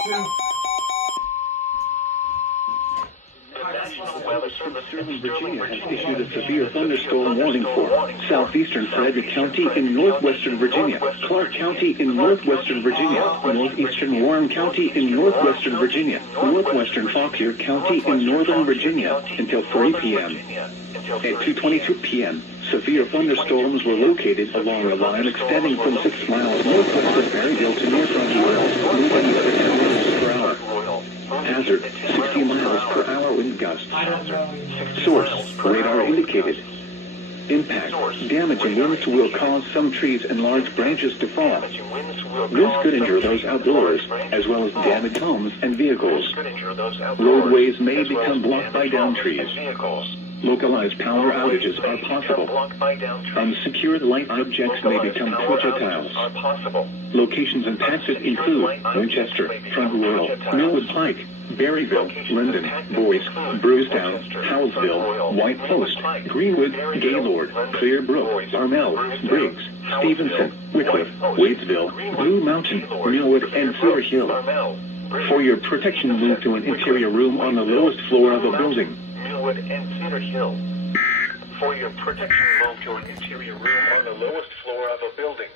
Sterling, Virginia has issued a severe thunderstorm warning for southeastern Frederick County in northwestern Virginia, Clark County in northwestern Virginia, northeastern Warren County in northwestern Virginia, northwestern Fauquier County in northern Virginia until 3 p.m. At 2:22 p.m., severe thunderstorms were located along a line extending from 6 miles northwest of Berryville to near Frontier, moving at 10 miles per hour. Hazard, 60 miles per hour wind gusts. Source, radar indicated. Impact, damaging winds will cause some trees and large branches to fall. This could injure those outdoors, as well as damage homes and vehicles. Roadways may become blocked by downed trees. Localized power outages are possible. Unsecured light objects may become projectiles. Locations impacted include Winchester, Front Royal, Millwood Pike, Berryville, Linden, Boyce, Brucetown, Howellsville, White Post, Greenwood, Gaylord, Clear Brook, Armel, Briggs, Stevenson, Wycliffe, Wadesville, Blue Mountain, Millwood, and Silver Hill. For your protection, move to an interior room on the lowest floor of a building. Millwood and Cedar Hill. For your protection, move to an interior room on the lowest floor of a building.